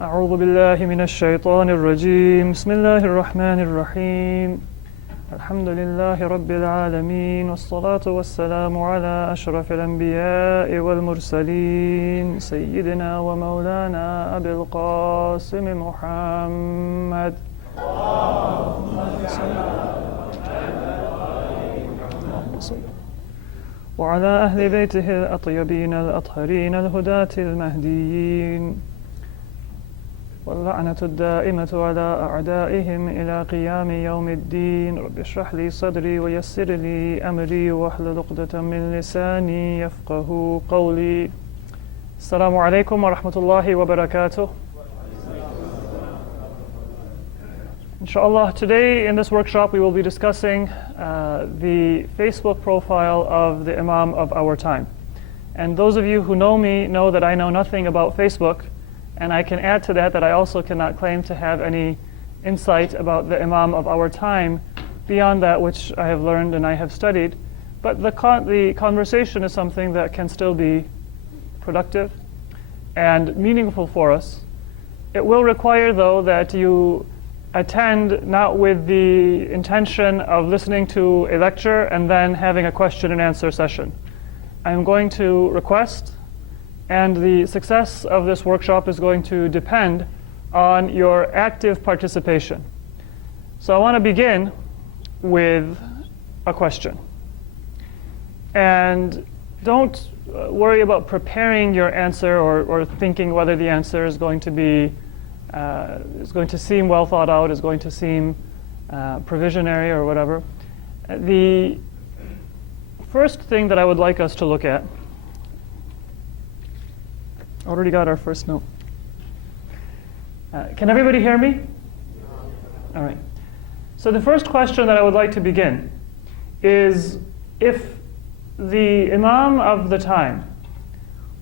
أعوذ بالله من الشيطان الرجيم بسم الله الرحمن الرحيم الحمد لله رب العالمين والصلاة والسلام على أشرف الأنبياء والمرسلين سيدنا ومولانا أبي القاسم محمد وعلى أهل بيته الأطيبين الأطهرين الهداة المهديين واللعنة الدائمة على أعدائهم إلى قيام يوم الدين رب اشرح لي صدري ويسر لي أمري واحلل عقدة من لساني يفقه قولي. Assalamu alaikum wa rahmatullahi wa barakatuh. Inshallah, today in this workshop we will be discussing the Facebook profile of the Imam of our time. And those of you who know me know that I know nothing about Facebook, and I can add to that I also cannot claim to have any insight about the Imam of our time beyond that which I have learned and I have studied. But the conversation is something that can still be productive and meaningful for us. It will require, though, that you attend not with the intention of listening to a lecture and then having a question and answer session. I'm going to request, and the success of this workshop is going to depend on your active participation. So I want to begin with a question. And don't worry about preparing your answer or thinking whether the answer is going to seem well thought out, is going to seem provisionary or whatever. The first thing that I would like us to look at, already got our first note. Can everybody hear me? All right. So the first question that I would like to begin is, if the Imam of the time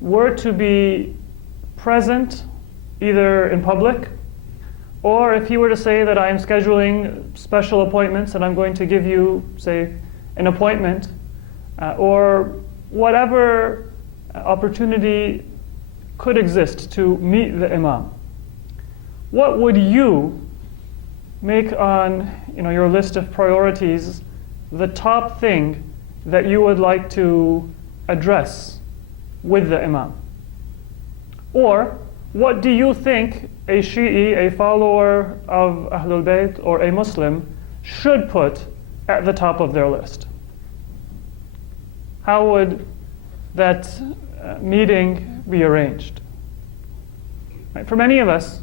were to be present either in public, or if he were to say that I am scheduling special appointments and I'm going to give you, say, an appointment, or whatever opportunity could exist to meet the Imam, what would you make on your list of priorities the top thing that you would like to address with the Imam? Or what do you think a Shi'i, a follower of Ahlul Bayt, or a Muslim should put at the top of their list? How would that meeting be arranged? Right. For many of us,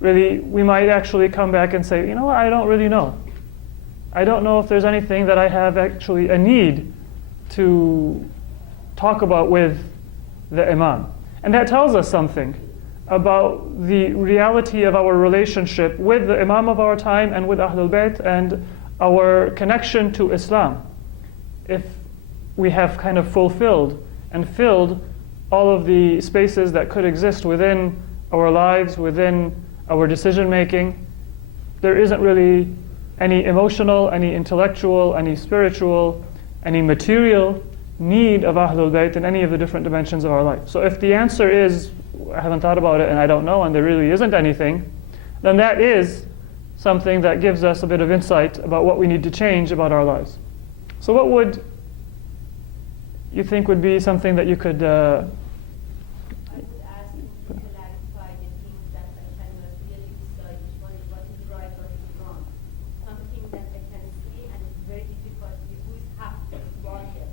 really, we might actually come back and say, I don't really know. I don't know if there's anything that I have actually a need to talk about with the Imam. And that tells us something about the reality of our relationship with the Imam of our time and with Ahlul Bayt and our connection to Islam. If we have kind of fulfilled and filled all of the spaces that could exist within our lives, within our decision making, there isn't really any emotional, any intellectual, any spiritual, any material need of Ahlul Bayt in any of the different dimensions of our life. So if the answer is, I haven't thought about it and I don't know and there really isn't anything, then that is something that gives us a bit of insight about what we need to change about our lives. So what would you think would be something that you could I would ask him to clarify the things that I cannot really decide what is right, what is wrong. Something that I can see and it's very difficult to who is happy, wrong here.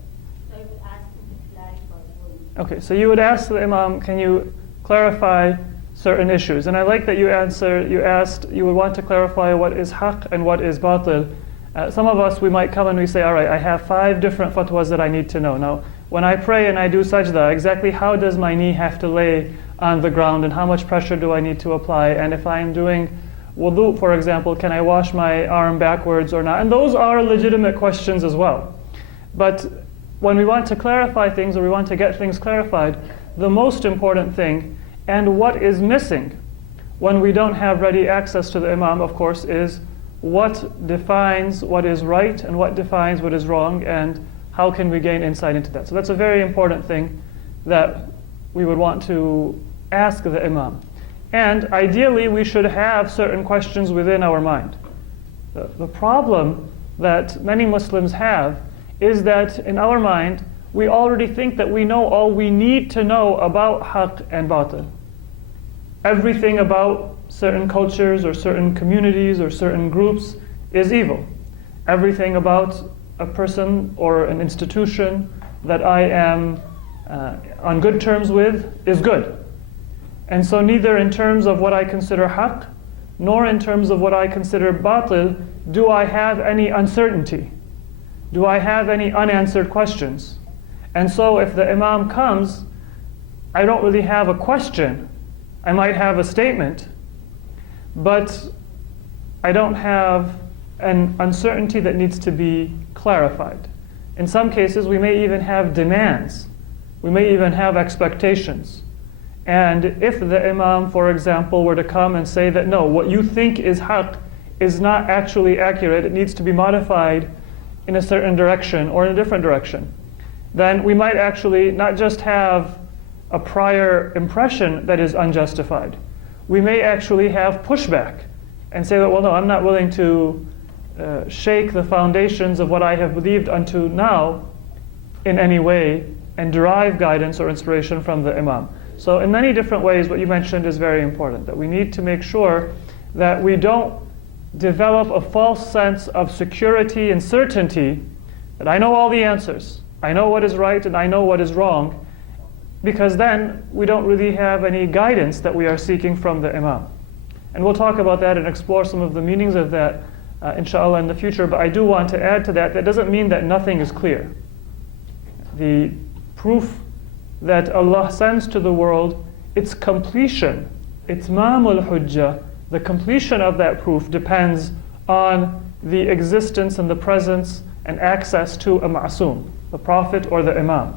So I would ask him to clarify for me. Okay, so you would ask the Imam, can you clarify certain issues? And I like that you would want to clarify what is haqq and what is batil. Some of us, we might come and we say, all right, I have 5 different fatwas that I need to know. Now, when I pray and I do sajda, exactly how does my knee have to lay on the ground and how much pressure do I need to apply? And if I am doing wudu, for example, can I wash my arm backwards or not? And those are legitimate questions as well. But when we want to clarify things or we want to get things clarified, the most important thing and what is missing when we don't have ready access to the Imam, of course, is what defines what is right and what defines what is wrong, and how can we gain insight into that. So that's a very important thing that we would want to ask the Imam. And ideally, we should have certain questions within our mind. The problem that many Muslims have is that in our mind, we already think that we know all we need to know about haqq and batil. Everything about certain cultures or certain communities or certain groups is evil. Everything about a person or an institution that I am on good terms with is good. And so neither in terms of what I consider haqq, nor in terms of what I consider batil, do I have any uncertainty. Do I have any unanswered questions? And so if the Imam comes, I don't really have a question. I might have a statement, but I don't have an uncertainty that needs to be clarified. In some cases, we may even have demands. We may even have expectations. And if the Imam, for example, were to come and say that, no, what you think is haqq is not actually accurate, it needs to be modified in a certain direction or in a different direction, then we might actually not just have a prior impression that is unjustified. We may actually have pushback and say that, well, no, I'm not willing to shake the foundations of what I have believed unto now in any way and derive guidance or inspiration from the Imam. So in many different ways, what you mentioned is very important, that we need to make sure that we don't develop a false sense of security and certainty that I know all the answers, I know what is right and I know what is wrong, because then we don't really have any guidance that we are seeking from the Imam. And we'll talk about that and explore some of the meanings of that, inshallah, in the future. But I do want to add to that, that doesn't mean that nothing is clear. The proof that Allah sends to the world, its completion, itmamul hujjah, the completion of that proof depends on the existence and the presence and access to a ma'soom, the Prophet or the Imam.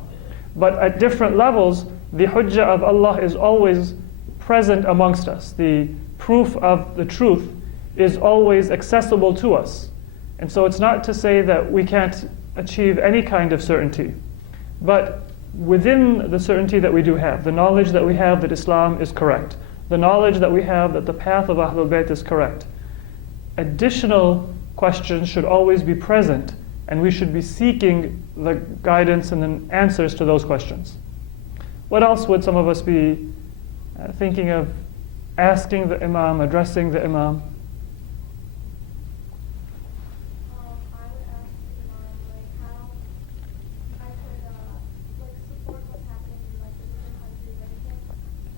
But at different levels, the hujjah of Allah is always present amongst us. The proof of the truth is always accessible to us. And so it's not to say that we can't achieve any kind of certainty. But within the certainty that we do have, the knowledge that we have that Islam is correct, the knowledge that we have that the path of Ahlul Bayt is correct, additional questions should always be present, and we should be seeking the guidance and the answers to those questions. What else would some of us be thinking of asking the Imam, addressing the Imam? I would ask the Imam, like, how I could, like, support what's happening in, like, the different countries. Like, I can't,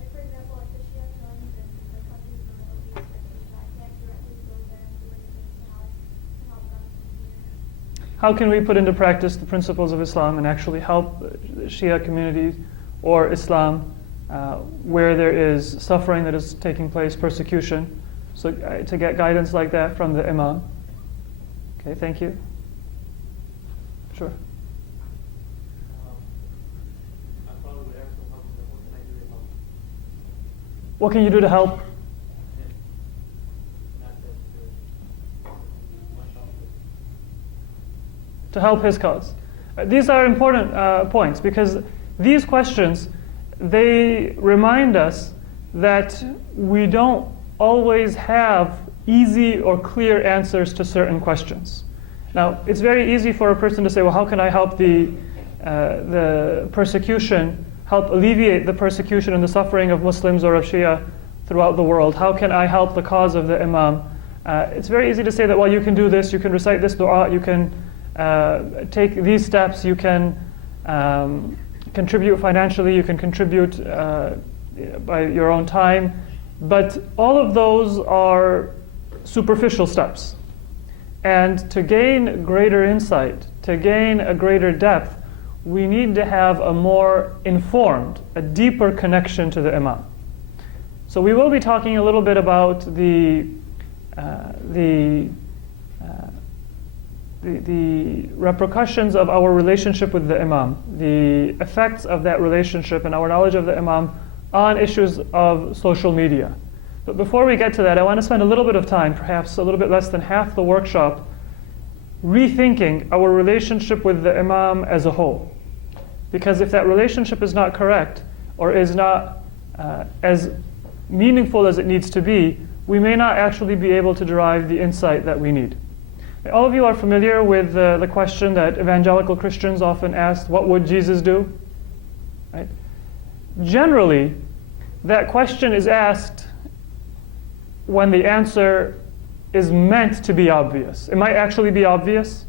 like, for example, like, the Shia films in the countries in the Middle East and Asia, I can't directly go there and do anything to help them from here. How can we put into practice the principles of Islam and actually help the Shia community or Islam where there is suffering that is taking place, persecution? So to get guidance like that from the Imam. Okay, thank you. Sure. I probably would ask them, what can I do to help? What can you do to help? Not that myself. To help his cause. These are important points, because these questions, they remind us that we don't always have easy or clear answers to certain questions. Now, it's very easy for a person to say, well, how can I help the persecution, help alleviate the persecution and the suffering of Muslims or of Shia throughout the world? How can I help the cause of the Imam? It's very easy to say that, well, you can do this, you can recite this dua, you can take these steps, you can contribute financially, you can contribute by your own time. But all of those are superficial steps. And to gain greater insight, to gain a greater depth, we need to have a more informed, a deeper connection to the Imam. So we will be talking a little bit about the repercussions of our relationship with the Imam, the effects of that relationship and our knowledge of the Imam on issues of social media. But before we get to that, I want to spend a little bit of time, perhaps a little bit less than half the workshop, rethinking our relationship with the Imam as a whole. Because if that relationship is not correct, or is not as meaningful as it needs to be, we may not actually be able to derive the insight that we need. All of you are familiar with the question that evangelical Christians often ask, what would Jesus do? Right? Generally, that question is asked when the answer is meant to be obvious. It might actually be obvious.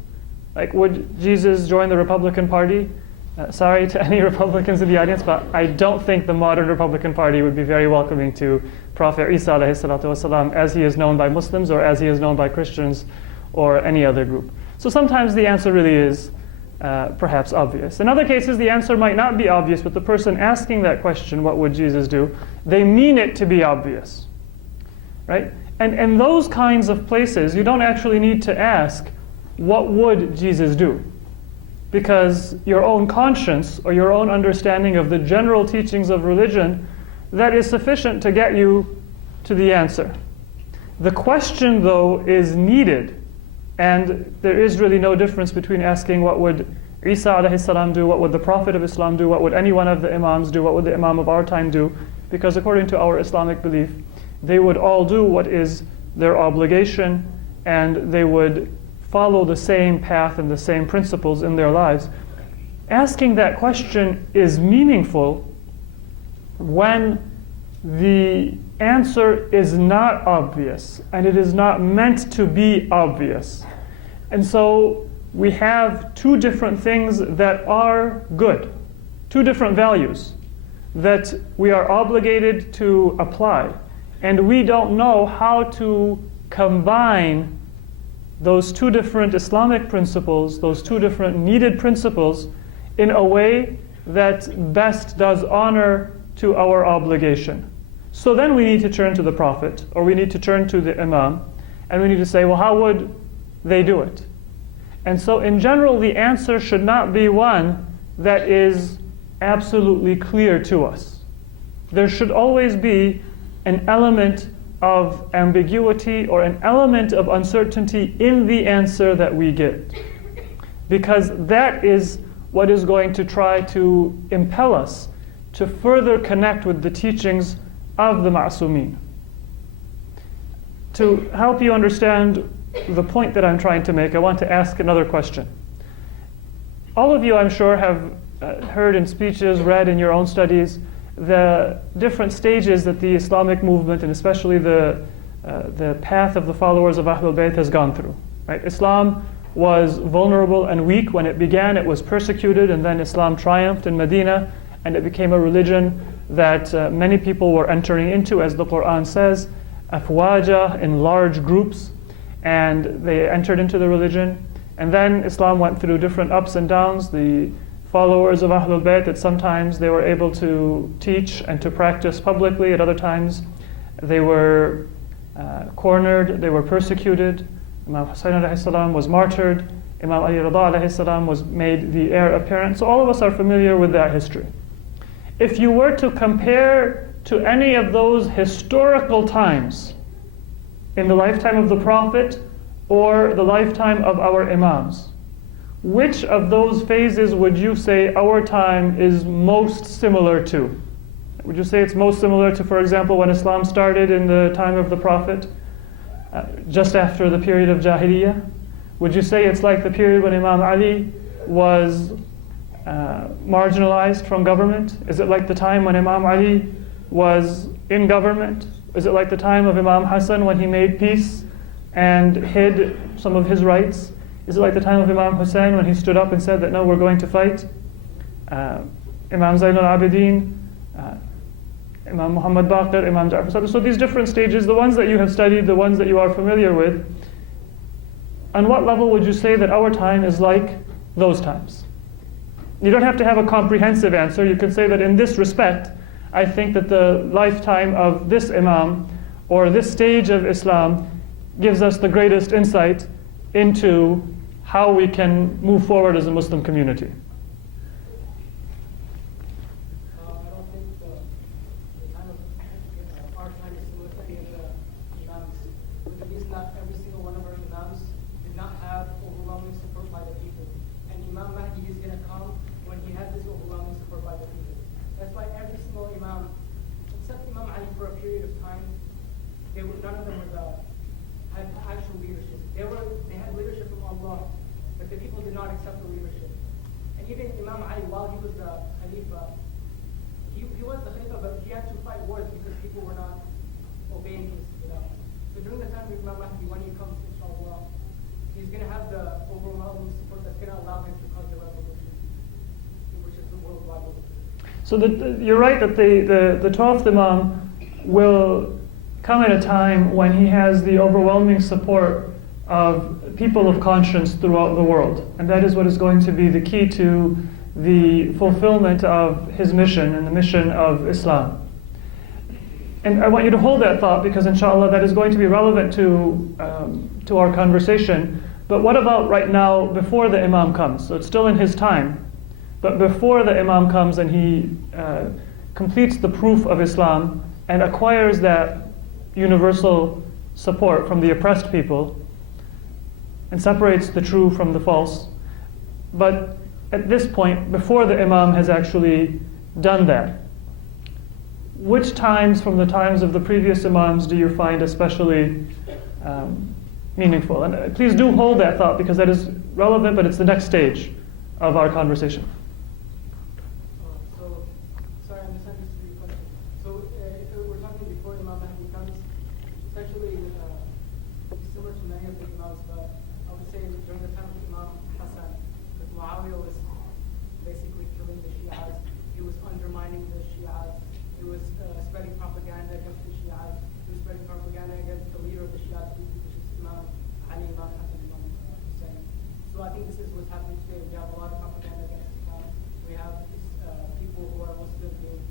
Like, would Jesus join the Republican Party? Sorry to any Republicans in the audience, but I don't think the modern Republican Party would be very welcoming to Prophet Isa alayhi salatu wasalam as he is known by Muslims or as he is known by Christians or any other group. So sometimes the answer really is perhaps obvious. In other cases, the answer might not be obvious, but the person asking that question, what would Jesus do, they mean it to be obvious. Right? And in those kinds of places, you don't actually need to ask, what would Jesus do? Because your own conscience or your own understanding of the general teachings of religion, that is sufficient to get you to the answer. The question, though, is needed. And there is really no difference between asking what would Isa alayhi salam do, what would the Prophet of Islam do, what would any one of the Imams do, what would the Imam of our time do, because according to our Islamic belief, they would all do what is their obligation, and they would follow the same path and the same principles in their lives. Asking that question is meaningful when the answer is not obvious and it is not meant to be obvious. And so we have two different things that are good, two different values that we are obligated to apply. And we don't know how to combine those two different Islamic principles, those two different needed principles, in a way that best does honor to our obligation. So then we need to turn to the Prophet, or we need to turn to the Imam, and we need to say, well, how would they do it? And so in general, the answer should not be one that is absolutely clear to us. There should always be an element of ambiguity or an element of uncertainty in the answer that we get. Because that is what is going to try to impel us to further connect with the teachings of the Ma'sumin. To help you understand the point that I'm trying to make, I want to ask another question. All of you, I'm sure, have heard in speeches, read in your own studies, the different stages that the Islamic movement, and especially the path of the followers of Ahlul Bayt, has gone through. Right? Islam was vulnerable and weak when it began. It was persecuted, and then Islam triumphed in Medina, and it became a religion that many people were entering into, as the Quran says, afwaja, in large groups, and they entered into the religion. And then Islam went through different ups and downs. The followers of Ahlul Bayt, that sometimes they were able to teach and to practice publicly, at other times they were cornered, they were persecuted. Imam Hasan alayhi salam was martyred, Imam Ali Rida alayhi salam was made the heir apparent. So all of us are familiar with that history. If you were to compare to any of those historical times in the lifetime of the Prophet or the lifetime of our Imams, which of those phases would you say our time is most similar to? Would you say it's most similar to, for example, when Islam started in the time of the Prophet, just after the period of Jahiliyyah? Would you say it's like the period when Imam Ali was marginalized from government? Is it like the time when Imam Ali was in government? Is it like the time of Imam Hasan when he made peace and hid some of his rights? Is it like the time of Imam Hussein when he stood up and said that, no, we're going to fight? Imam Zayn al-Abidin, Imam Muhammad Baqir, Imam Ja'far. So these different stages, the ones that you have studied, the ones that you are familiar with, on what level would you say that our time is like those times? You don't have to have a comprehensive answer. You can say that in this respect, I think that the lifetime of this Imam or this stage of Islam gives us the greatest insight into how we can move forward as a Muslim community. I don't think the time of our time is similar to any of the Imams. With the reason that every single one of our Imams did not have overwhelming support by the people. And Imam Mahdi is going to come when he has this overwhelming support by the people. That's why every single Imam, except Imam Ali for a period of people did not accept the leadership. And even Imam Ali, while he was the Khalifa, he was the Khalifa, but he had to fight wars because people were not obeying his khilafah. So during the time of Imam Mahdi, when he comes, inshallah, he's going to have the overwhelming support that's going to allow him to cause the revolution, which is the worldwide revolution. So you're right that the 12th Imam will come at a time when he has the overwhelming support of people of conscience throughout the world. And that is what is going to be the key to the fulfillment of his mission and the mission of Islam. And I want you to hold that thought because inshallah that is going to be relevant to our conversation. But what about right now before the Imam comes? So it's still in his time. But before the Imam comes and he completes the proof of Islam and acquires that universal support from the oppressed people and separates the true from the false. But at this point, before the Imam has actually done that, which times from the times of the previous Imams do you find especially meaningful? And please do hold that thought because that is relevant, but it's the next stage of our conversation. Sorry, I misunderstood your question. So if we're talking before Imam Mahdi comes, essentially similar to many of the Imams, but I would say during the time of Imam Hasan, because Muawiyah was basically killing the Shi'as, he was undermining the Shi'as, he was spreading propaganda against the Shi'as, he was spreading propaganda against the leader of the Shi'as, which is Imam Ali, Imam Hasan, Imam Hussein. So I think this is what's happening today. We have a lot of propaganda against Islam. We have people who are Muslim being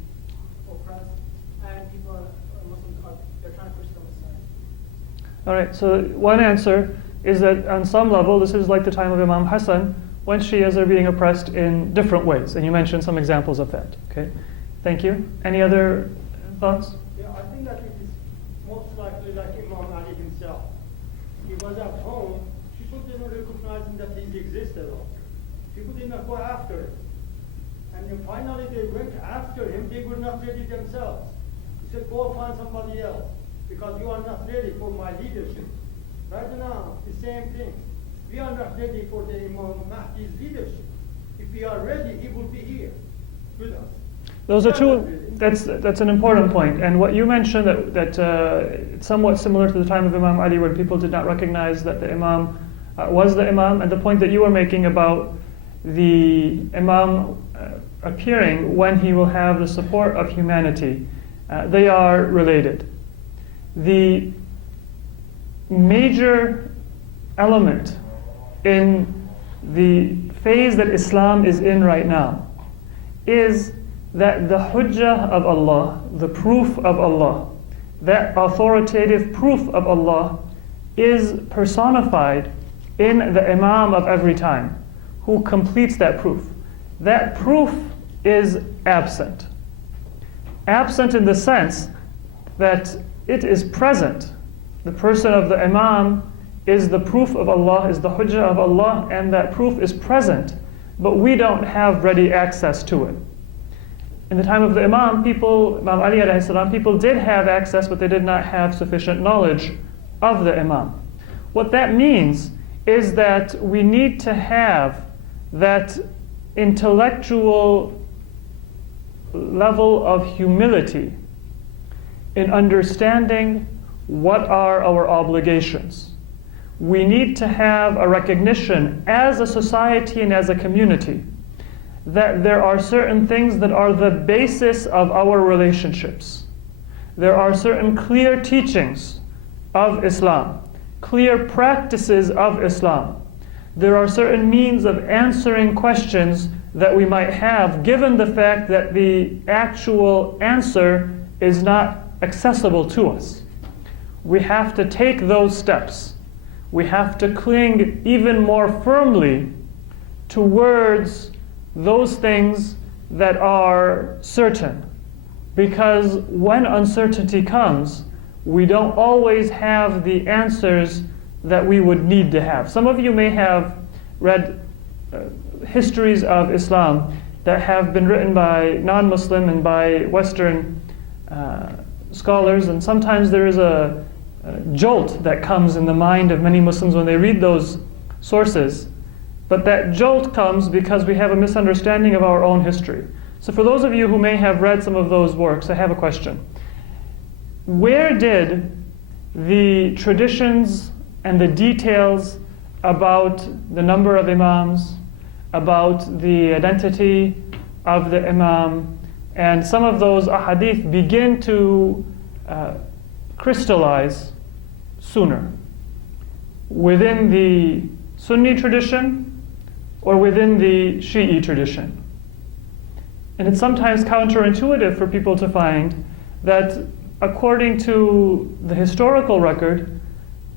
oppressed, and people are Muslims they're trying to push them aside. All right, so one answer is that on some level, this is like the time of Imam Hasan, when Shias are being oppressed in different ways, and you mentioned some examples of that. Okay, thank you. Any other thoughts? Yeah, I think that it is most likely like Imam Ali himself. He was at home, people didn't recognize him that he existed at all. People did not go after him. And then finally they went after him, they were not ready themselves. He said, go find somebody else, because you are not ready for my leadership. Right now, the same thing. We are not ready for the Imam Mahdi's leadership. If we are ready, he will be here with us. Those are two. That's an important point. And what you mentioned that it's somewhat similar to the time of Imam Ali, when people did not recognize that the Imam was the Imam, and the point that you were making about the Imam appearing when he will have the support of humanity, they are related. The major element in the phase that Islam is in right now is that the hujjah of Allah, the proof of Allah, that authoritative proof of Allah is personified in the Imam of every time, who completes that proof. That proof is absent. Absent in the sense that it is present. The person of the Imam is the proof of Allah, is the hujjah of Allah, and that proof is present, but we don't have ready access to it. In the time of the Imam, Imam Ali alayhi salam, people did have access, but they did not have sufficient knowledge of the Imam. What that means is that we need to have that intellectual level of humility in understanding what are our obligations. We need to have a recognition as a society and as a community that there are certain things that are the basis of our relationships. There are certain clear teachings of Islam, clear practices of Islam. There are certain means of answering questions that we might have, given the fact that the actual answer is not accessible to us. We have to take those steps. We have to cling even more firmly towards those things that are certain. Because when uncertainty comes, we don't always have the answers that we would need to have. Some of you may have read histories of Islam that have been written by non-Muslim and by Western scholars, and sometimes there is a jolt that comes in the mind of many Muslims when they read those sources, But that jolt comes because we have a misunderstanding of our own history. So for those of you who may have read some of those works, I have a question. Where did the traditions and the details about the number of imams, about the identity of the imam, and some of those ahadith begin to crystallize sooner? Within the Sunni tradition or within the Shi'i tradition? And it's sometimes counterintuitive for people to find that according to the historical record,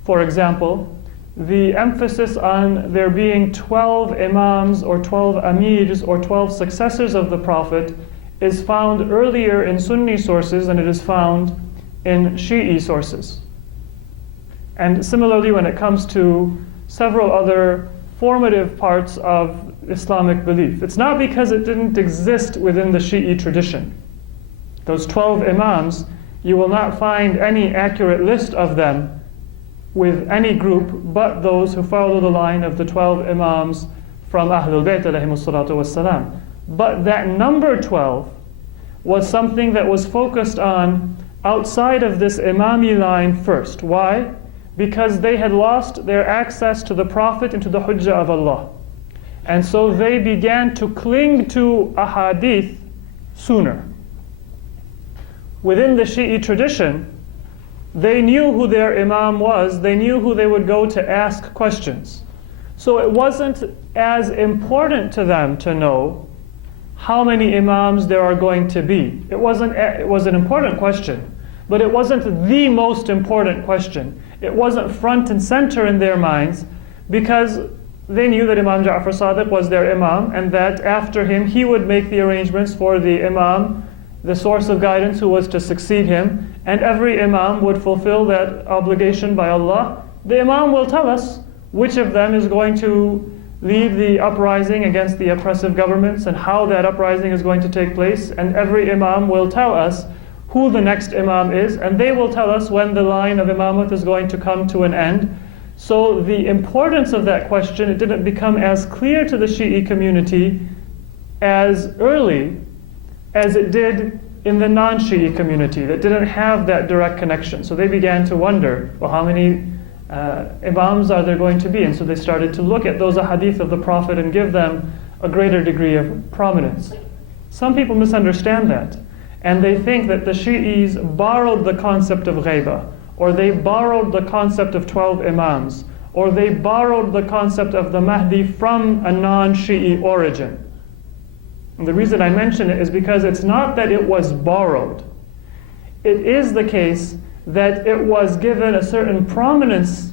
for example, the emphasis on there being 12 imams or 12 amirs or 12 successors of the Prophet is found earlier in Sunni sources than it is found in Shi'i sources. And similarly, when it comes to several other formative parts of Islamic belief, it's not because it didn't exist within the Shi'i tradition. Those 12 imams, you will not find any accurate list of them with any group but those who follow the line of the 12 imams from Ahlul Bayt alayhimus salatu wassalam. But that number 12 was something that was focused on outside of this imami line first. Why? Because they had lost their access to the Prophet and to the Hujjah of Allah. And so they began to cling to ahadith sooner. Within the Shi'i tradition, they knew who their imam was, they knew who they would go to ask questions. So it wasn't as important to them to know how many imams there are going to be. It was an important question, but it wasn't the most important question. It wasn't front and center in their minds because they knew that Imam Ja'far Sadiq was their imam and that after him he would make the arrangements for the imam, the source of guidance who was to succeed him, and every imam would fulfill that obligation by Allah. The imam will tell us which of them is going to lead the uprising against the oppressive governments and how that uprising is going to take place, and every imam will tell us who the next imam is, and they will tell us when the line of imamat is going to come to an end. So the importance of that question, it didn't become as clear to the Shi'i community as early as it did in the non-Shi'i community that didn't have that direct connection. So they began to wonder, well, how many imams are there going to be? And so they started to look at those ahadith of the Prophet and give them a greater degree of prominence. Some people misunderstand that, and they think that the Shi'is borrowed the concept of ghaiba, or they borrowed the concept of 12 imams, or they borrowed the concept of the Mahdi from a non-Shi'i origin. And the reason I mention it is because it's not that it was borrowed. It is the case that it was given a certain prominence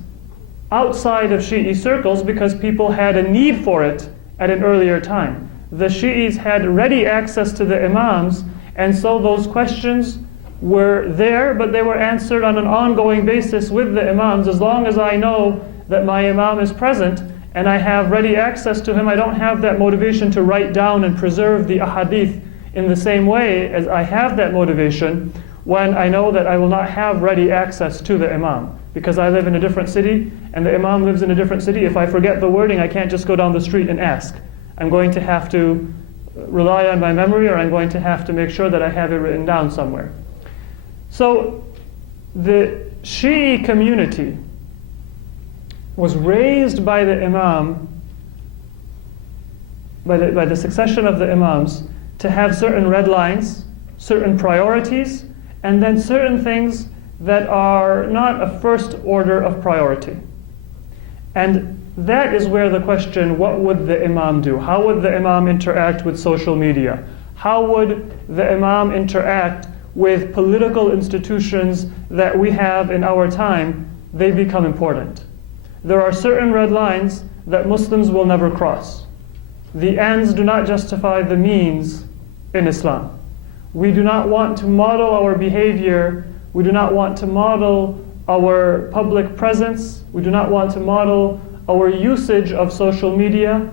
outside of Shi'i circles because people had a need for it at an earlier time. The Shi'is had ready access to the imams, and so those questions were there, but they were answered on an ongoing basis with the imams. As long as I know that my imam is present and I have ready access to him, I don't have that motivation to write down and preserve the ahadith in the same way as I have that motivation when I know that I will not have ready access to the imam. Because I live in a different city and the imam lives in a different city, if I forget the wording, I can't just go down the street and ask. I'm going to have to rely on my memory, or I'm going to have to make sure that I have it written down somewhere. So the Shi'i community was raised by the imam, by the succession of the imams, to have certain red lines, certain priorities, and then certain things that are not a first order of priority. And that is where the question, what would the imam do? How would the imam interact with social media? How would the imam interact with political institutions that we have in our time? They become important. There are certain red lines that Muslims will never cross. The ends do not justify the means in Islam. We do not want to model our behavior, we do not want to model our public presence, we do not want to model our usage of social media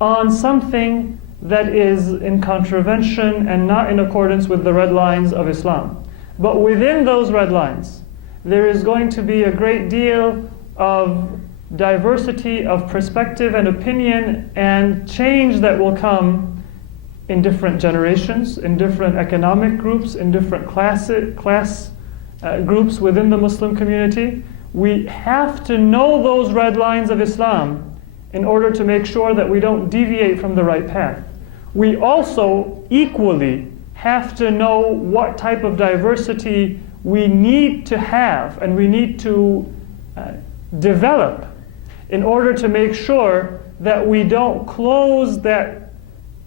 on something that is in contravention and not in accordance with the red lines of Islam. But within those red lines, there is going to be a great deal of diversity of perspective and opinion and change that will come in different generations, in different economic groups, in different class groups within the Muslim community. We have to know those red lines of Islam in order to make sure that we don't deviate from the right path. We also equally have to know what type of diversity we need to have and we need to develop in order to make sure that we don't close that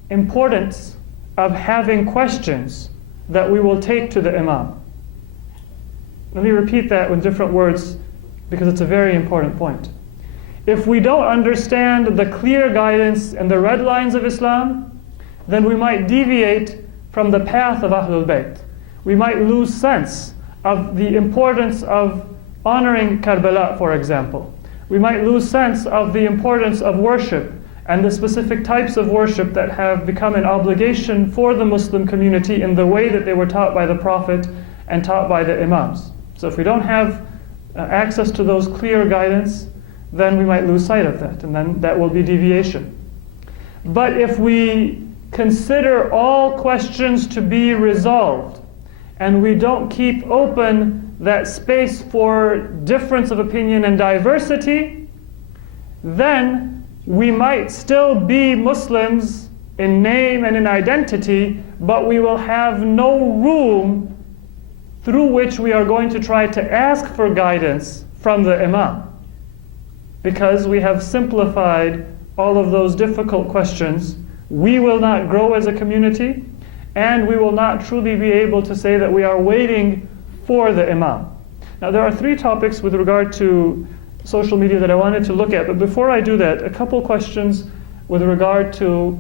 importance of having questions that we will take to the Imam. Let me repeat that with different words because it's a very important point. If we don't understand the clear guidance and the red lines of Islam, then we might deviate from the path of Ahlul Bayt. We might lose sense of the importance of honoring Karbala, for example. We might lose sense of the importance of worship and the specific types of worship that have become an obligation for the Muslim community in the way that they were taught by the Prophet and taught by the Imams. So if we don't have access to those clear guidance, then we might lose sight of that, and then that will be deviation. But if we consider all questions to be resolved, and we don't keep open that space for difference of opinion and diversity, then we might still be Muslims in name and in identity, but we will have no room through which we are going to try to ask for guidance from the Imam, because we have simplified all of those difficult questions. We will not grow as a community, and we will not truly be able to say that we are waiting for the Imam. Now, there are three topics with regard to social media that I wanted to look at, but before I do that, a couple questions with regard to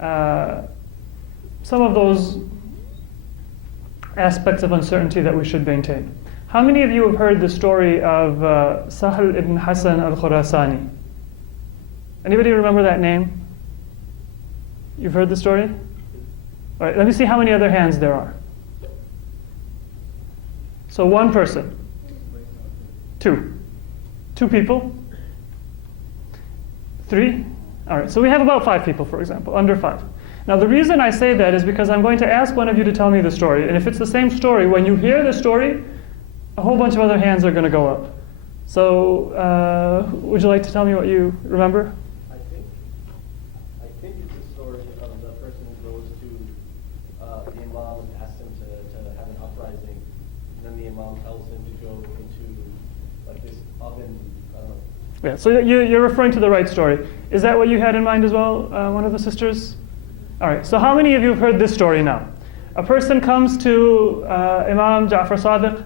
some of those aspects of uncertainty that we should maintain. How many of you have heard the story of Sahl ibn Hasan al-Khurasani? Anybody remember that name? You've heard the story? All right, let me see how many other hands there are. So one person. Two people. Three. All right, so we have about 5 people, for example, under 5. Now the reason I say that is because I'm going to ask one of you to tell me the story, and if it's the same story, when you hear the story, a whole bunch of other hands are going to go up. So would you like to tell me what you remember? I think it's a story of the person who goes to the Imam and asks him to have an uprising, and then the Imam tells him to go into like this oven. I don't know. Yeah, so you're referring to the right story. Is that what you had in mind as well, one of the sisters? All right, so how many of you have heard this story now? A person comes to Imam Ja'far Sadiq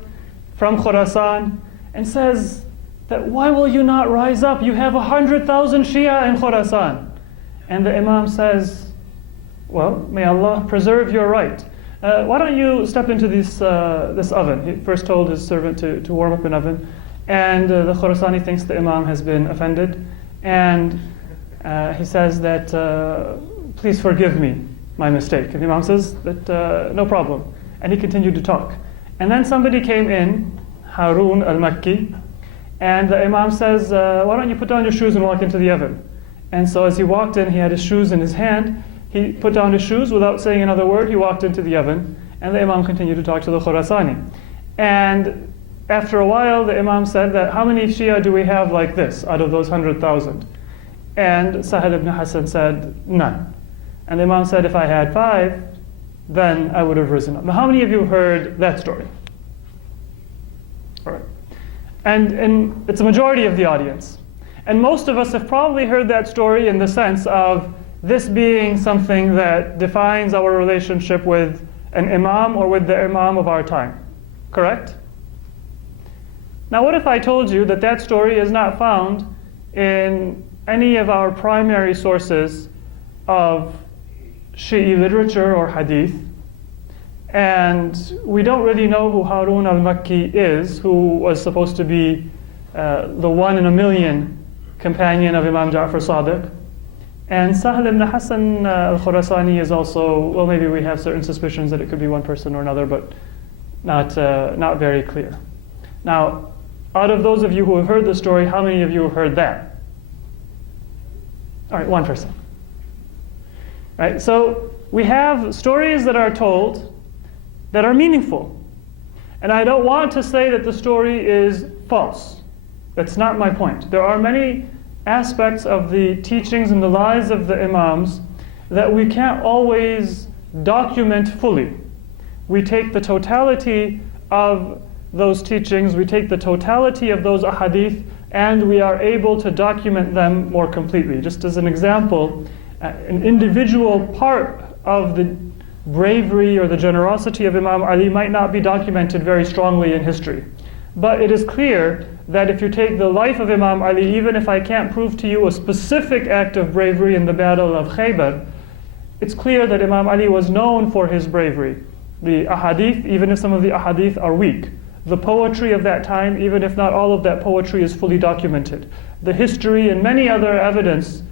from Khurasan and says that, why will you not rise up? You have 100,000 Shia in Khurasan. And the Imam says, well, may Allah preserve your right. Why don't you step into this oven? He first told his servant to warm up an oven. And the Khurasani thinks the Imam has been offended. And he says that, please forgive me my mistake. And the Imam says that no problem. And he continued to talk. And then somebody came in, Harun al-Makki, and the Imam says, why don't you put down your shoes and walk into the oven? And so as he walked in, he had his shoes in his hand. He put down his shoes without saying another word. He walked into the oven, and the Imam continued to talk to the Khurasani. And after a while, the Imam said that, how many Shia do we have like this out of those 100,000? And Sahl ibn Hasan said, none. And the Imam said, if I had 5, then I would have risen up. Now, how many of you heard that story? All right. And it's a majority of the audience. And most of us have probably heard that story in the sense of this being something that defines our relationship with an imam or with the imam of our time. Correct? Now, what if I told you that that story is not found in any of our primary sources of Shi'i literature or hadith, and we don't really know who Harun al-Makki is, who was supposed to be the 1 in a million companion of Imam Ja'far Sadiq, and Sahl ibn Hasan al-Khurasani is also, well, maybe we have certain suspicions that it could be one person or another, but not very clear. Now, Out of those of you who have heard the story, how many of you have heard that? All right, one person. Right, so we have stories that are told that are meaningful. And I don't want to say that the story is false. That's not my point. There are many aspects of the teachings and the lives of the Imams that we can't always document fully. We take the totality of those teachings, we take the totality of those ahadith, and we are able to document them more completely. Just as an example, an individual part of the bravery or the generosity of Imam Ali might not be documented very strongly in history. But it is clear that if you take the life of Imam Ali, even if I can't prove to you a specific act of bravery in the Battle of Khaybar, it's clear that Imam Ali was known for his bravery. The ahadith, even if some of the ahadith are weak. The poetry of that time, even if not all of that poetry is fully documented. The history and many other aspects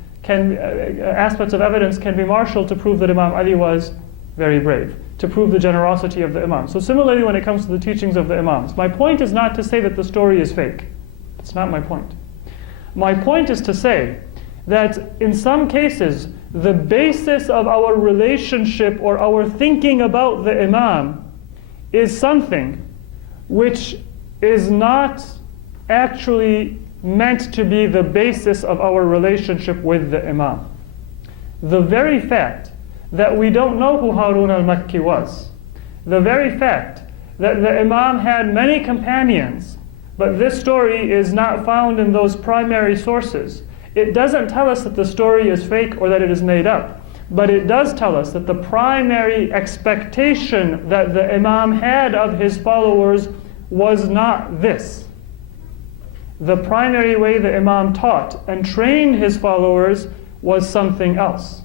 of evidence can be marshaled to prove that Imam Ali was very brave, to prove the generosity of the Imam. So similarly when it comes to the teachings of the Imams, my point is not to say that the story is fake. It's not my point. My point is to say that in some cases, the basis of our relationship or our thinking about the Imam is something which is not actually meant to be the basis of our relationship with the Imam. The very fact that we don't know who Harun al-Makki was, the very fact that the Imam had many companions, but this story is not found in those primary sources, it doesn't tell us that the story is fake or that it is made up, but it does tell us that the primary expectation that the Imam had of his followers was not this. The primary way the Imam taught and trained his followers was something else.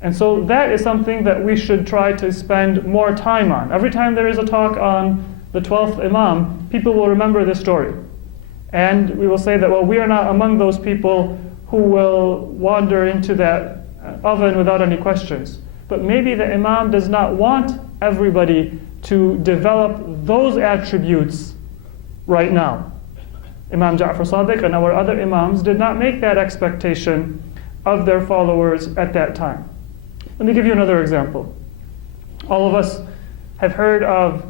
And so that is something that we should try to spend more time on. Every time there is a talk on the 12th Imam, people will remember this story. And we will say that, well, we are not among those people who will wander into that oven without any questions. But maybe the Imam does not want everybody to develop those attributes right now. Imam Ja'far Sadiq and our other Imams did not make that expectation of their followers at that time. Let me give you another example. All of us have heard of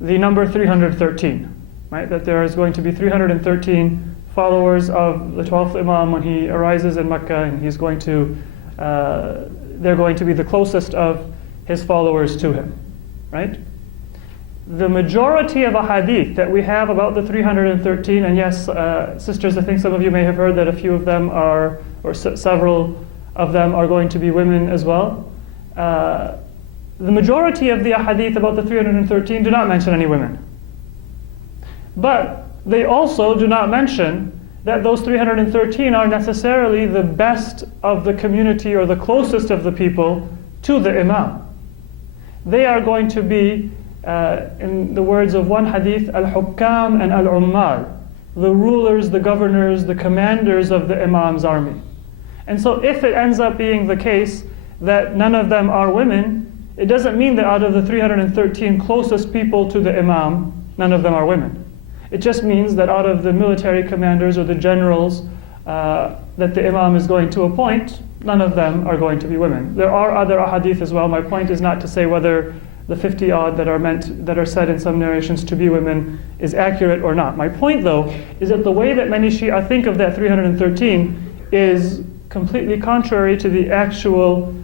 the number 313, right? That there is going to be 313 followers of the 12th Imam when he arises in Mecca, and they're going to be the closest of his followers to him, right? The majority of ahadith that we have about the 313, and yes, sisters, I think some of you may have heard that a few of them are, or several of them are going to be women as well. The majority of the ahadith about the 313 do not mention any women. But they also do not mention that those 313 are necessarily the best of the community or the closest of the people to the Imam. They are going to be, in the words of one hadith, al-hukam and al-ummal, the rulers, the governors, the commanders of the Imam's army. And so if it ends up being the case that none of them are women, it doesn't mean that out of the 313 closest people to the Imam, none of them are women. It just means that out of the military commanders or the generals that the Imam is going to appoint, none of them are going to be women. There are other ahadith as well. My point is not to say whether the 50-odd that are said in some narrations to be women is accurate or not. My point, though, is that the way that many Shia think of that 313 is completely contrary to the actual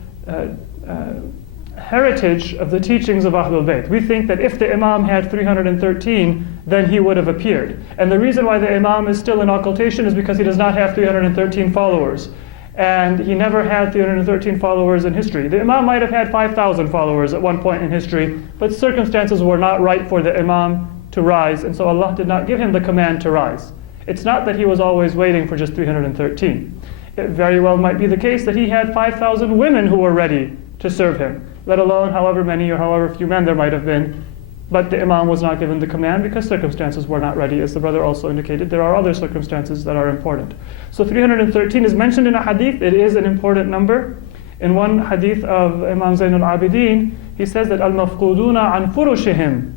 heritage of the teachings of Ahlul Bayt. We think that if the Imam had 313, then he would have appeared. And the reason why the Imam is still in occultation is because he does not have 313 followers. And he never had 313 followers in history. The Imam might have had 5,000 followers at one point in history, but circumstances were not right for the Imam to rise, and so Allah did not give him the command to rise. It's not that he was always waiting for just 313. It very well might be the case that he had 5,000 women who were ready to serve him, let alone however many or however few men there might have been. But the Imam was not given the command because circumstances were not ready. As the brother also indicated, there are other circumstances that are important. So 313 is mentioned in a hadith. It is an important number. In one hadith of Imam Zain al-Abidin, he says that al-mafquduna an furushihim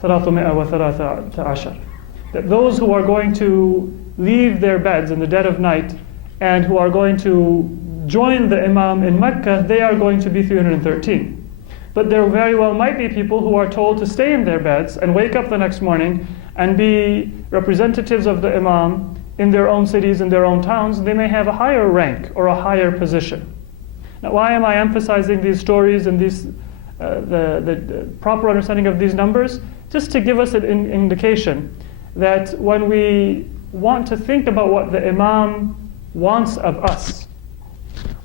313. that those who are going to leave their beds in the dead of night and who are going to join the Imam in Mecca, they are going to be 313. But there very well might be people who are told to stay in their beds and wake up the next morning and be representatives of the Imam in their own cities, in their own towns. They may have a higher rank or a higher position. Now, why am I emphasizing these stories and these, the proper understanding of these numbers? Just to give us an indication that when we want to think about what the Imam wants of us,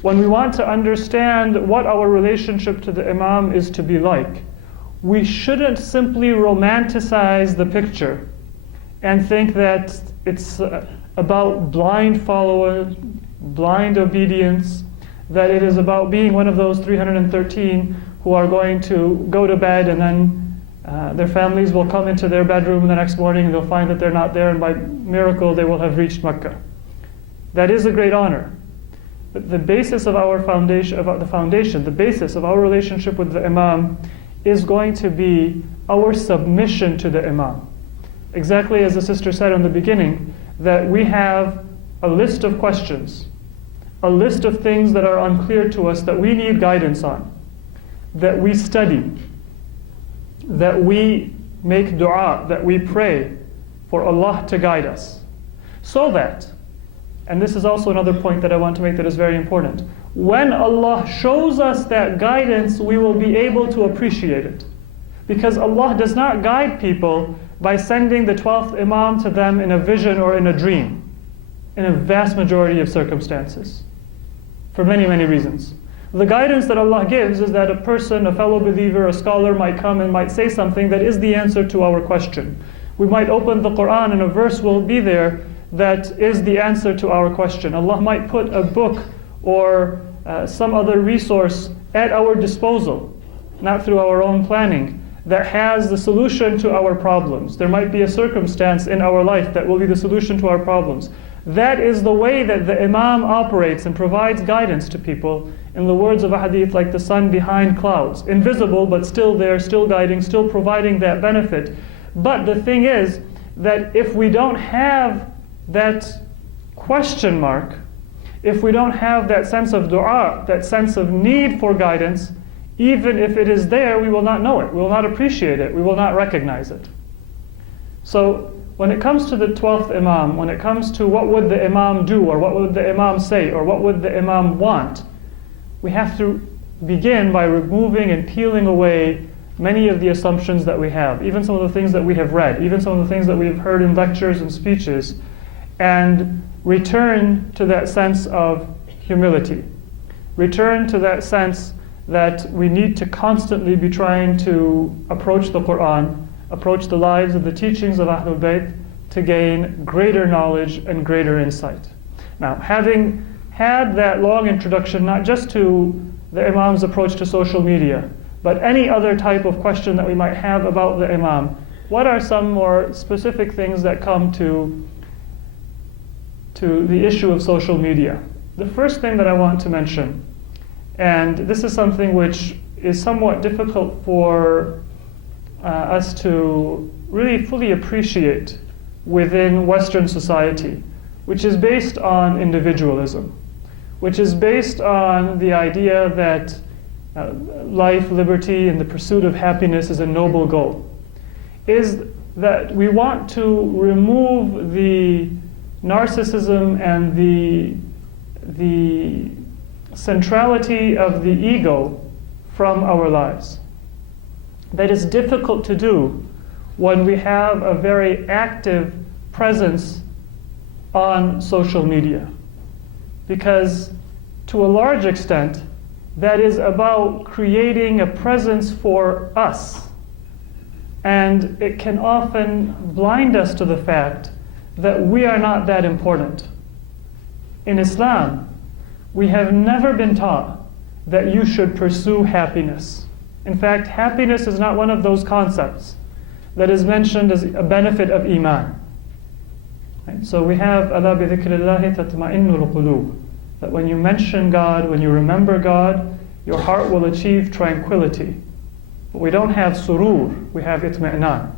when we want to understand what our relationship to the Imam is to be like, we shouldn't simply romanticize the picture and think that it's about blind following, blind obedience, that it is about being one of those 313 who are going to go to bed and then their families will come into their bedroom the next morning and they'll find that they're not there, and by miracle they will have reached Mecca. That is a great honor. But the basis of our foundation, the basis of our relationship with the Imam is going to be our submission to the Imam. Exactly as the sister said in the beginning, that we have a list of questions, a list of things that are unclear to us that we need guidance on, that we study, that we make dua, that we pray for Allah to guide us. So that, and this is also another point that I want to make that is very important, when Allah shows us that guidance, we will be able to appreciate it. Because Allah does not guide people by sending the 12th Imam to them in a vision or in a dream, in a vast majority of circumstances, for many, many reasons. The guidance that Allah gives is that a person, a fellow believer, a scholar might come and might say something that is the answer to our question. We might open the Quran and a verse will be there that is the answer to our question. Allah might put a book or some other resource at our disposal, not through our own planning, that has the solution to our problems. There might be a circumstance in our life that will be the solution to our problems. That is the way that the Imam operates and provides guidance to people. In the words of a hadith, like the sun behind clouds, invisible but still there, still guiding, still providing that benefit. But the thing is that if we don't have that question mark, if we don't have that sense of dua, that sense of need for guidance, even if it is there, we will not know it, we will not appreciate it, we will not recognize it. So when it comes to the 12th Imam, when it comes to what would the Imam do, or what would the Imam say, or what would the Imam want, we have to begin by removing and peeling away many of the assumptions that we have, even some of the things that we have read, even some of the things that we have heard in lectures and speeches, and return to that sense of humility. Return to that sense that we need to constantly be trying to approach the Quran, approach the lives of the teachings of Ahlul Bayt to gain greater knowledge and greater insight. Now, having had that long introduction, not just to the Imam's approach to social media, but any other type of question that we might have about the Imam, what are some more specific things that come to the issue of social media? The first thing that I want to mention, and this is something which is somewhat difficult for us to really fully appreciate within Western society, which is based on individualism, which is based on the idea that life, liberty, and the pursuit of happiness is a noble goal, is that we want to remove the narcissism and the centrality of the ego from our lives. That is difficult to do when we have a very active presence on social media, because to a large extent that is about creating a presence for us, and it can often blind us to the fact that we are not that important. In Islam, we have never been taught that you should pursue happiness. In fact, happiness is not one of those concepts that is mentioned as a benefit of Iman. Right? So we have أَلَا بِذِكْرِ اللَّهِ تَطْمَئِنُّ الْقُلُوبُ, that when you mention God, when you remember God, your heart will achieve tranquility. But we don't have surur, we have itmi'nan.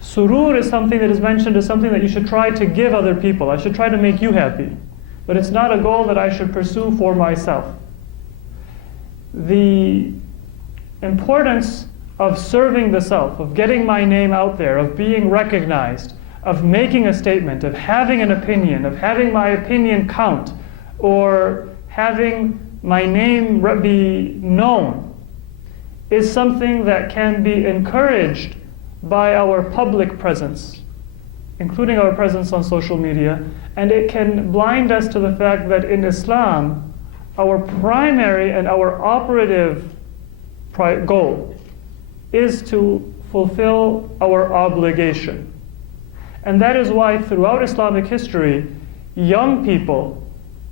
Surur is something that is mentioned as something that you should try to give other people. I should try to make you happy. But it's not a goal that I should pursue for myself. The importance of serving the self, of getting my name out there, of being recognized, of making a statement, of having an opinion, of having my opinion count, or having my name be known, is something that can be encouraged by our public presence, including our presence on social media, and it can blind us to the fact that in Islam, our primary and our operative goal is to fulfill our obligation. And that is why throughout Islamic history, young people,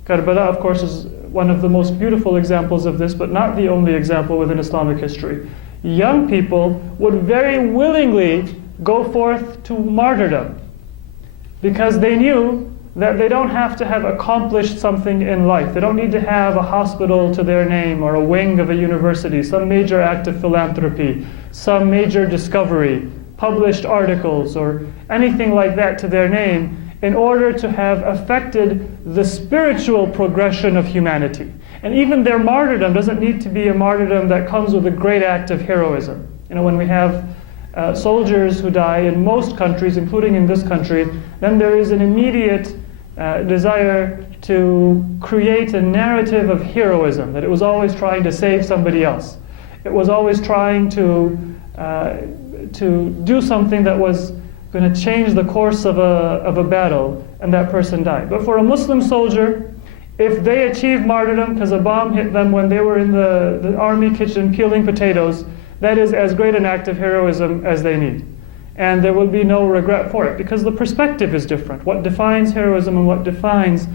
Karbala of course is one of the most beautiful examples of this, but not the only example within Islamic history. Young people would very willingly go forth to martyrdom because they knew that they don't have to have accomplished something in life. They don't need to have a hospital to their name or a wing of a university, some major act of philanthropy, some major discovery, published articles, or anything like that to their name in order to have affected the spiritual progression of humanity. And even their martyrdom doesn't need to be a martyrdom that comes with a great act of heroism. You know, when we have soldiers who die in most countries, including in this country, then there is an immediate desire to create a narrative of heroism, that it was always trying to save somebody else. It was always trying to do something that was going to change the course of a battle, and that person died. But for a Muslim soldier, if they achieve martyrdom because a bomb hit them when they were in the army kitchen peeling potatoes, that is as great an act of heroism as they need. And there will be no regret for it, because the perspective is different. What defines heroism and what defines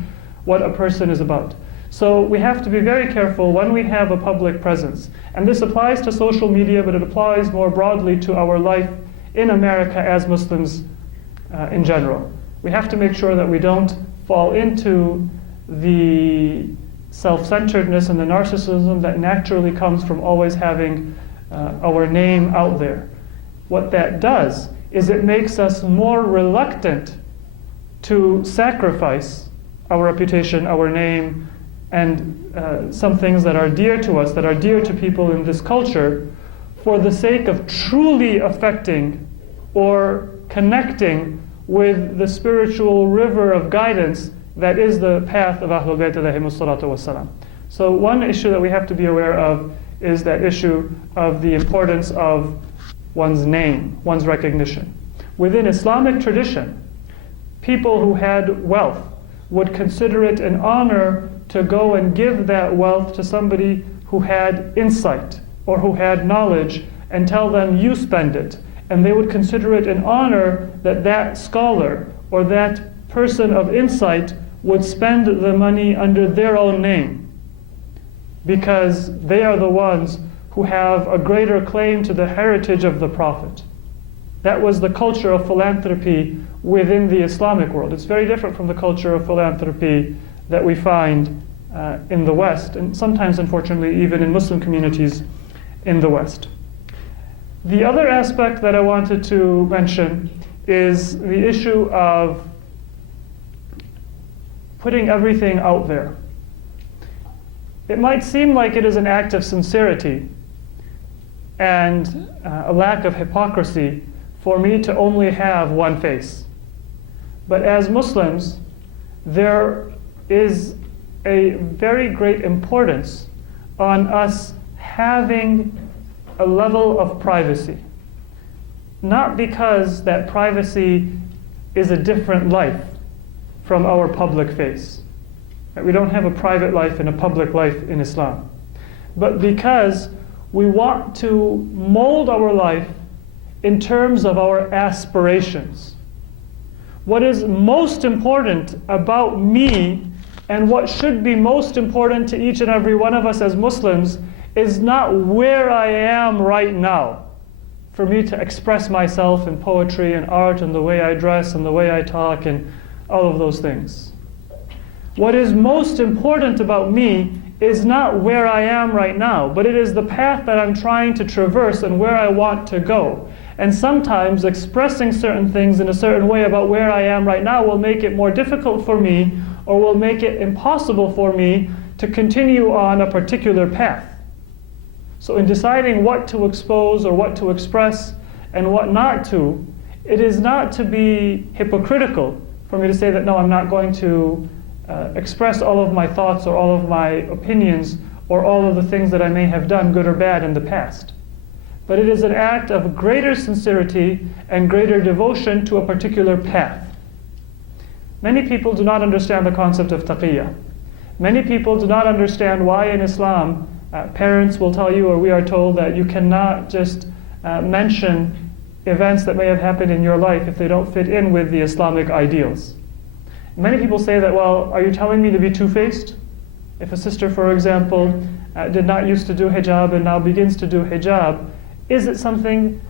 what a person is about. So we have to be very careful when we have a public presence. And this applies to social media, but it applies more broadly to our life in America as Muslims in general. We have to make sure that we don't fall into the self-centeredness and the narcissism that naturally comes from always having our name out there. What that does is it makes us more reluctant to sacrifice our reputation, our name, and some things that are dear to us, that are dear to people in this culture, for the sake of truly affecting or connecting with the spiritual river of guidance that is the path of Ahlul Bayt alayhimus salatu wassalam. So one issue that we have to be aware of is that issue of the importance of one's name, one's recognition. Within Islamic tradition, people who had wealth would consider it an honor to go and give that wealth to somebody who had insight or who had knowledge and tell them, you spend it. And they would consider it an honor that that scholar or that person of insight would spend the money under their own name, because they are the ones who have a greater claim to the heritage of the Prophet. That was the culture of philanthropy within the Islamic world. It's very different from the culture of philanthropy that we find in the West, and sometimes, unfortunately, even in Muslim communities in the West. The other aspect that I wanted to mention is the issue of putting everything out there. It might seem like it is an act of sincerity and a lack of hypocrisy for me to only have one face. But as Muslims, there is a very great importance on us having a level of privacy. Not because that privacy is a different life from our public face. We don't have a private life and a public life in Islam. But because we want to mold our life in terms of our aspirations. What is most important about me and what should be most important to each and every one of us as Muslims is not where I am right now, for me to express myself in poetry and art and the way I dress and the way I talk and all of those things. What is most important about me is not where I am right now, but it is the path that I'm trying to traverse and where I want to go. And sometimes expressing certain things in a certain way about where I am right now will make it more difficult for me, or will make it impossible for me to continue on a particular path. So in deciding what to expose or what to express and what not to, it is not to be hypocritical for me to say that no, I'm not going to express all of my thoughts or all of my opinions or all of the things that I may have done, good or bad, in the past. But it is an act of greater sincerity and greater devotion to a particular path. Many people do not understand the concept of taqiyya. Many people do not understand why in Islam parents will tell you, or we are told, that you cannot just mention events that may have happened in your life if they don't fit in with the Islamic ideals. Many people say that, well, are you telling me to be two-faced? If a sister, for example, did not used to do hijab and now begins to do hijab, is it something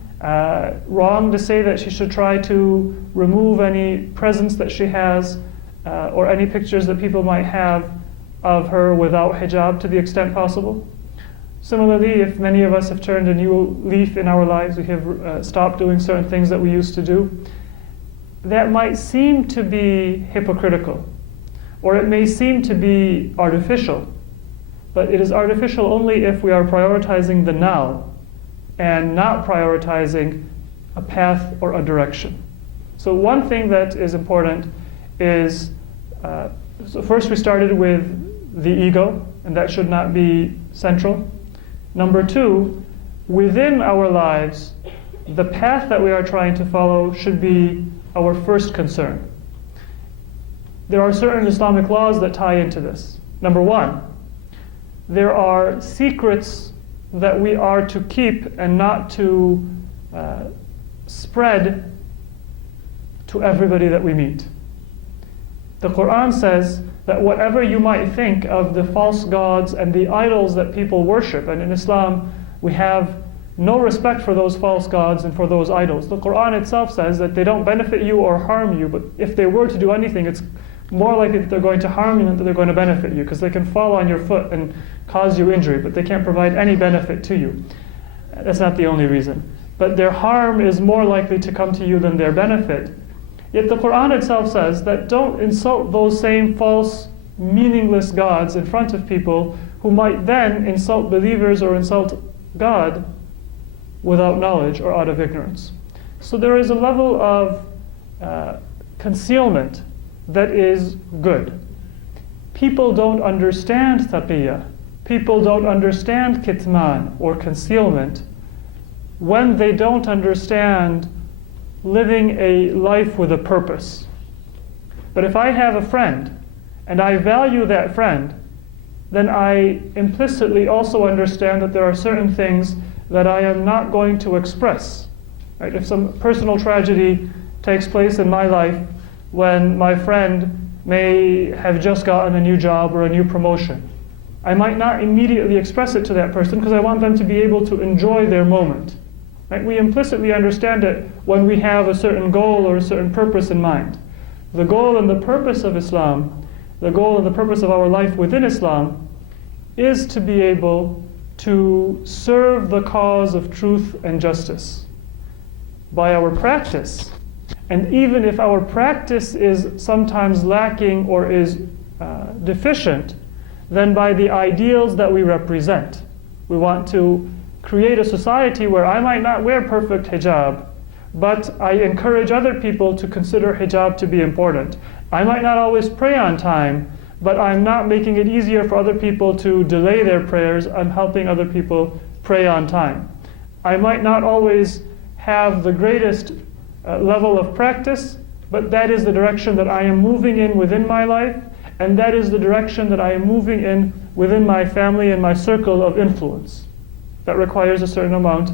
wrong to say that she should try to remove any presence that she has or any pictures that people might have of her without hijab to the extent possible? Similarly, if many of us have turned a new leaf in our lives, we have stopped doing certain things that we used to do, that might seem to be hypocritical, or it may seem to be artificial, but it is artificial only if we are prioritizing the now and not prioritizing a path or a direction. So one thing that is important is, so first we started with the ego, and that should not be central. Number two, within our lives, the path that we are trying to follow should be our first concern. There are certain Islamic laws that tie into this. Number one, there are secrets that we are to keep and not to spread to everybody that we meet. The Quran says that whatever you might think of the false gods and the idols that people worship, and in Islam we have no respect for those false gods and for those idols. The Quran itself says that they don't benefit you or harm you, but if they were to do anything, it's more likely that they're going to harm you than that they're going to benefit you, because they can fall on your foot and cause you injury, but they can't provide any benefit to you. That's not the only reason. But their harm is more likely to come to you than their benefit. Yet the Quran itself says that don't insult those same false, meaningless gods in front of people who might then insult believers or insult God without knowledge or out of ignorance. So there is a level of concealment that is good. People don't understand taqiyya. People don't understand kitman or concealment when they don't understand living a life with a purpose. But if I have a friend and I value that friend, then I implicitly also understand that there are certain things that I am not going to express. Right? If some personal tragedy takes place in my life when my friend may have just gotten a new job or a new promotion, I might not immediately express it to that person because I want them to be able to enjoy their moment. Right? We implicitly understand it when we have a certain goal or a certain purpose in mind. The goal and the purpose of Islam, the goal and the purpose of our life within Islam, is to be able to serve the cause of truth and justice by our practice. And even if our practice is sometimes lacking or is deficient, then by the ideals that we represent. We want to create a society where I might not wear perfect hijab, but I encourage other people to consider hijab to be important. I might not always pray on time, but I'm not making it easier for other people to delay their prayers. I'm helping other people pray on time. I might not always have the greatest level of practice, but that is the direction that I am moving in within my life, and that is the direction that I am moving in within my family and my circle of influence. That requires a certain amount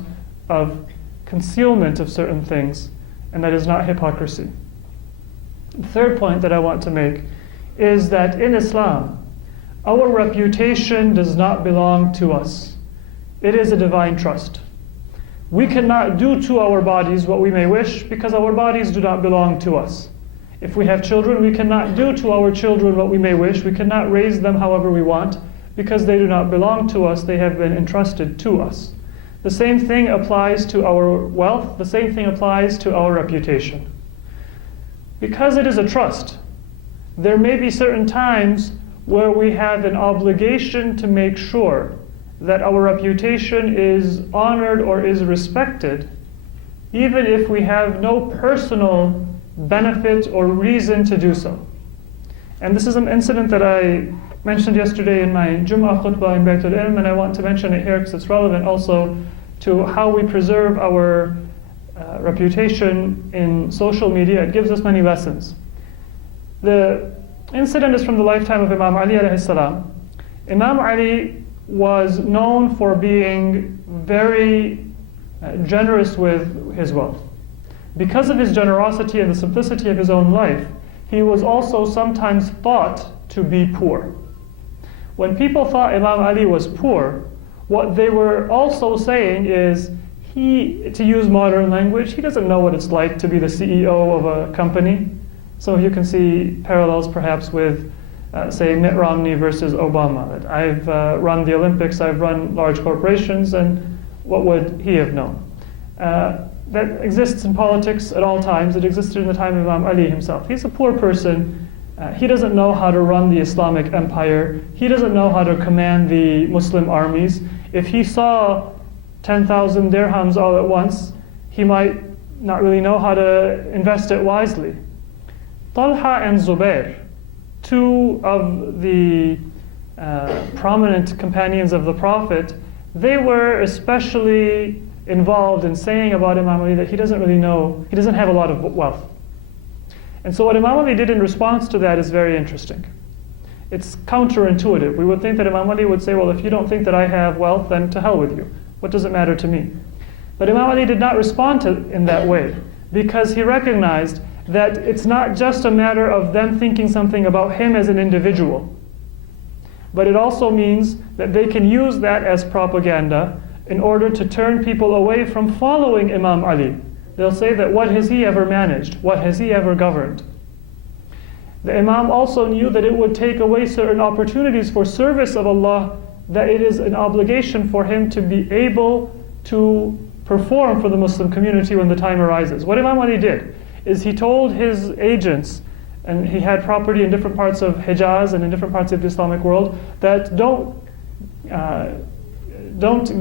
of concealment of certain things, and that is not hypocrisy. The third point that I want to make is that in Islam, our reputation does not belong to us. It is a divine trust. We cannot do to our bodies what we may wish because our bodies do not belong to us. If we have children, we cannot do to our children what we may wish. We cannot raise them however we want because they do not belong to us. They have been entrusted to us. The same thing applies to our wealth. The same thing applies to our reputation. Because it is a trust, there may be certain times where we have an obligation to make sure that our reputation is honored or is respected, even if we have no personal benefit or reason to do so. And this is an incident that I mentioned yesterday in my Jum'ah khutbah in Baytul Ilm, and I want to mention it here because it's relevant also to how we preserve our reputation in social media. It gives us many lessons. The incident is from the lifetime of Imam Ali alayhi salam. Imam Ali was known for being very generous with his wealth. Because of his generosity and the simplicity of his own life, he was also sometimes thought to be poor. When people thought Imam Ali was poor, what they were also saying is, to use modern language, he doesn't know what it's like to be the CEO of a company. So you can see parallels perhaps with, say, Mitt Romney versus Obama. That I've run the Olympics, I've run large corporations, and what would he have known? That exists in politics at all times. It existed in the time of Imam Ali himself. He's a poor person. He doesn't know how to run the Islamic empire. He doesn't know how to command the Muslim armies. If he saw 10,000 dirhams all at once, he might not really know how to invest it wisely. Talha and Zubair, two of the prominent companions of the Prophet, they were especially involved in saying about Imam Ali that he doesn't really know, he doesn't have a lot of wealth. And so what Imam Ali did in response to that is very interesting. It's counterintuitive. We would think that Imam Ali would say, well, if you don't think that I have wealth, then to hell with you. What does it matter to me? But Imam Ali did not respond to in that way, because he recognized that it's not just a matter of them thinking something about him as an individual, but it also means that they can use that as propaganda in order to turn people away from following Imam Ali. They'll say that what has he ever managed? What has he ever governed? The Imam also knew that it would take away certain opportunities for service of Allah, that it is an obligation for him to be able to perform for the Muslim community when the time arises. What Imam Ali did is he told his agents, and he had property in different parts of Hijaz and in different parts of the Islamic world, that don't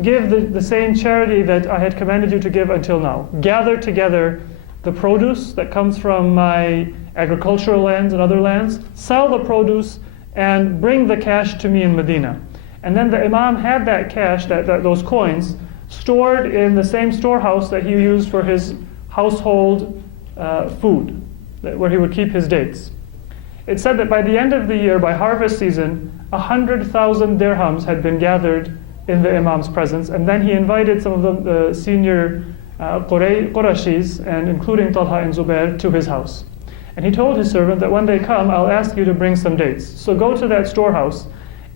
give the same charity that I had commanded you to give until now. Gather together the produce that comes from my agricultural lands and other lands, sell the produce, and bring the cash to me in Medina. And then the Imam had that cash, those coins, stored in the same storehouse that he used for his household food, where he would keep his dates. It said that by the end of the year, by harvest season, 100,000 dirhams had been gathered in the Imam's presence, and then he invited some of the senior Qurashis, and including Talha and Zubair, to his house. And he told his servant that when they come, I'll ask you to bring some dates. So go to that storehouse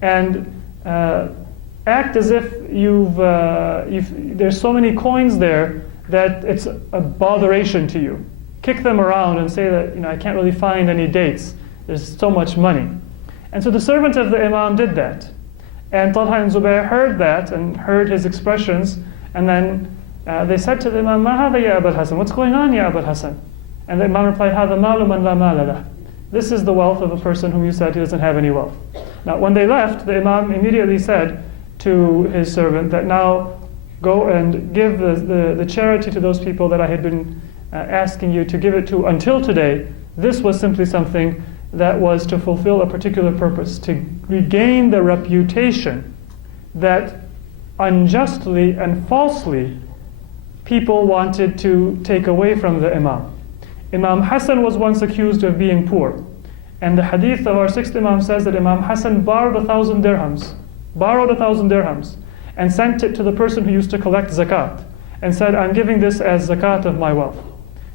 and act as if there's so many coins there that it's a botheration to you. Kick them around and say that, I can't really find any dates. There's so much money. And so the servant of the Imam did that. And Talha and Zubair heard that and heard his expressions, and then they said to the Imam, "Ma hadha ya Abul Hasan? What's going on, ya Abul Hasan?" And the Imam replied, "Hadha malu man la mala lah." This is the wealth of a person whom you said he doesn't have any wealth. Now, when they left, the Imam immediately said to his servant that now go and give the charity to those people that I had been asking you to give it to until today. This was simply something that was to fulfill a particular purpose, to regain the reputation that unjustly and falsely people wanted to take away from the Imam. Imam Hasan was once accused of being poor. And the hadith of our sixth Imam says that Imam Hasan borrowed 1,000 dirhams, and sent it to the person who used to collect zakat, and said, I'm giving this as zakat of my wealth.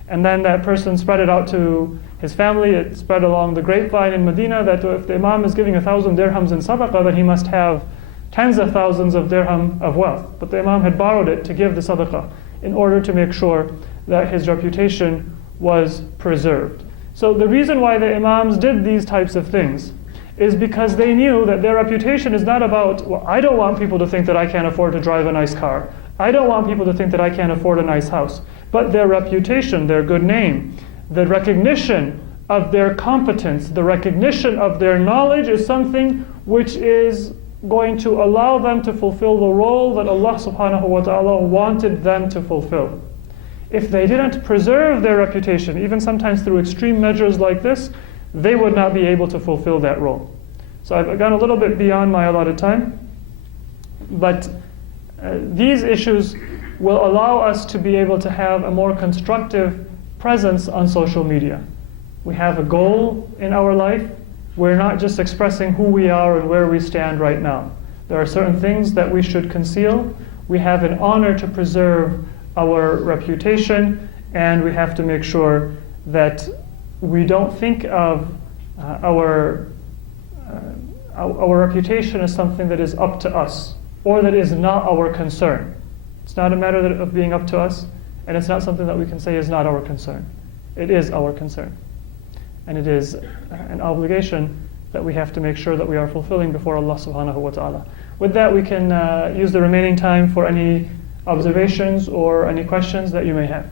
And then that person spread it out to his family. It spread along the grapevine in Medina that if the Imam is giving 1,000 dirhams in sadaqah, then he must have tens of thousands of dirham of wealth. But the Imam had borrowed it to give the sadaqah in order to make sure that his reputation was preserved. So the reason why the Imams did these types of things is because they knew that their reputation is not about, well, I don't want people to think that I can't afford to drive a nice car. I don't want people to think that I can't afford a nice house. But their reputation, their good name, the recognition of their competence, the recognition of their knowledge is something which is going to allow them to fulfill the role that Allah subhanahu wa ta'ala wanted them to fulfill. If they didn't preserve their reputation, even sometimes through extreme measures like this, they would not be able to fulfill that role. So I've gone a little bit beyond my allotted time, but these issues will allow us to be able to have a more constructive presence on social media. We have a goal in our life. We're not just expressing who we are and where we stand right now. There are certain things that we should conceal. We have an honor to preserve our reputation, and we have to make sure that we don't think of our reputation as something that is up to us, or that is not our concern. It's not a matter of being up to us, and it's not something that we can say is not our concern. It is our concern. And it is an obligation that we have to make sure that we are fulfilling before Allah subhanahu wa ta'ala. With that, we can use the remaining time for any observations or any questions that you may have.